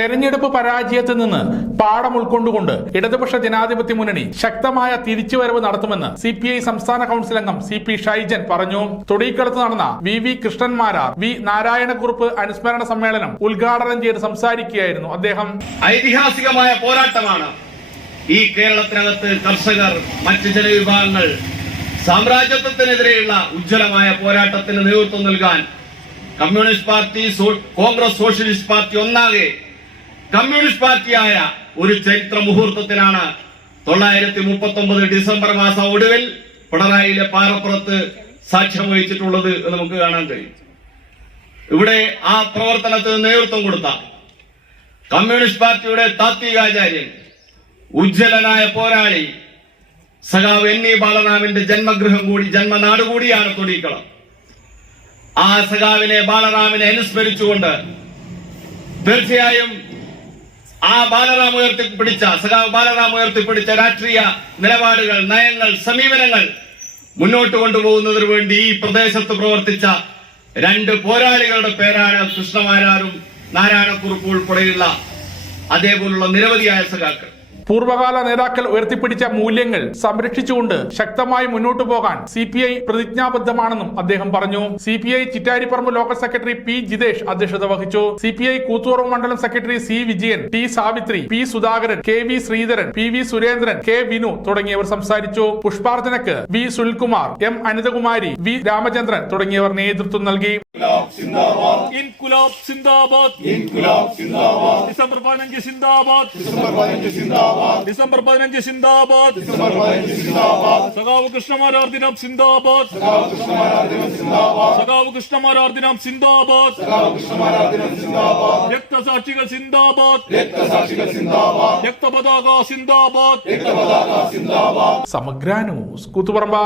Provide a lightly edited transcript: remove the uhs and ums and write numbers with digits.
തെരഞ്ഞെടുപ്പ് പരാജയത്തിൽ നിന്ന് പാഠം ഉൾക്കൊണ്ടുകൊണ്ട് ഇടതുപക്ഷ ജനാധിപത്യ മുന്നണി ശക്തമായ തിരിച്ചുവരവ് നടത്തുമെന്ന് CPI സംസ്ഥാന കൗൺസിൽ അംഗം CP ഷൈജൻ പറഞ്ഞു. തൊടിയിക്കടുത്ത് നടന്ന VV കൃഷ്ണന്മാരാർ V നാരായണക്കുറുപ്പ് അനുസ്മരണ സമ്മേളനം ഉദ്ഘാടനം ചെയ്ത് സംസാരിക്കുകയായിരുന്നു അദ്ദേഹം. ഐതിഹാസികമായ പോരാട്ടമാണ് ഈ കേരളത്തിനകത്ത് കർഷകർ, മറ്റ് ജനവിഭാഗങ്ങൾ സാമ്രാജ്യത്വത്തിനെതിരെയുള്ള ഉജ്ജ്വലമായ പോരാട്ടത്തിന് നേതൃത്വം നൽകാൻ communist party, Congress, socialist party ഒന്നാകെ കമ്മ്യൂണിസ്റ്റ് പാർട്ടിയായ ഒരു ചരിത്ര മുഹൂർത്തത്തിനാണ് 939 ഡിസംബർ മാസം ഒടുവിൽ പിണറായിയിലെ പാറപ്പുറത്ത് സാക്ഷ്യം വഹിച്ചിട്ടുള്ളത് എന്ന് നമുക്ക് കാണാൻ കഴിയും. ഇവിടെ ആ പ്രവർത്തനത്തിന് നേതൃത്വം കൊടുത്ത കമ്മ്യൂണിസ്റ്റ് പാർട്ടിയുടെ താത്വികാചാര്യൻ, ഉജ്ജ്വലനായ പോരാളി സഖാവ് NE ബാലറാമിന്റെ ജന്മഗൃഹം കൂടി ജന്മനാട് കൂടിയാണ് തൊടിയിക്കളം. ആ സഖാവിനെ, ബാലറാമിനെ അനുസ്മരിച്ചുകൊണ്ട് തീർച്ചയായും ആ സഖാവ് ബാലറാം ഉയർത്തിപ്പിടിച്ച രാഷ്ട്രീയ നിലപാടുകൾ, നയങ്ങൾ, സമീപനങ്ങൾ മുന്നോട്ട് കൊണ്ടുപോകുന്നതിന് വേണ്ടി ഈ പ്രദേശത്ത് പ്രവർത്തിച്ച 2 പോരാളികളുടെ പേരാണ് കൃഷ്ണമാരാരും നാരായണക്കുറുപ്പ് ഉൾപ്പെടെയുള്ള അതേപോലുള്ള നിരവധിയായ സഖാക്കൾ. പൂർവ്വകാല നേതാക്കൾ ഉയർത്തിപ്പിടിച്ച മൂല്യങ്ങൾ സംരക്ഷിച്ചുകൊണ്ട് ശക്തമായി മുന്നോട്ടു പോകാൻ CPI പ്രതിജ്ഞാബദ്ധമാണെന്നും അദ്ദേഹം പറഞ്ഞു. CPI Chittariparamba local secretary P Jithesh അധ്യക്ഷത വഹിച്ചു. CPI കൂത്തുപറമ്പ് മണ്ഡലം secretary C Vijayan, T Savithri, P Sudhakaran, KV Sreedharan, PV Surendran, K Vinu തുടങ്ങിയവർ സംസാരിച്ചു. പുഷ്പാർച്ചനക്ക് V Sunilkumar, M Anithakumari, V Ramachandran തുടങ്ങിയവർ നേതൃത്വം നൽകി. ഇൻകുലാബ് സിന്ദാബാദ്, ഇൻകുലാബ് സിന്ദാബാദ്, ഡിസംബർ 15 സിന്ദാബാദ്, ഡിസംബർ 15 സിന്ദാബാദ്, ഡിസംബർ 15 സിന്ദാബാദ്, ഡിസംബർ 15 സിന്ദാബാദ്, സഖാവ് കൃഷ്ണമാരാർ ദിനം സിന്ദാബാദ്, സഖാവ് കൃഷ്ണമാരാർ ദിനം സിന്ദാബാദ്, സഖാവ് കൃഷ്ണമാരാർ ദിനം സിന്ദാബാദ്, സഖാവ് കൃഷ്ണമാരാർ ദിനം സിന്ദാബാദ്, രക്തസാക്ഷികൾ സിന്ദാബാദ്, രക്തസാക്ഷികൾ സിന്ദാബാദ്, രക്തപതാക സിന്ദാബാദ്, രക്തപതാക സിന്ദാബാദ്. സമഗ്ര ന്യൂസ് കൂത്തുപറമ്പ്.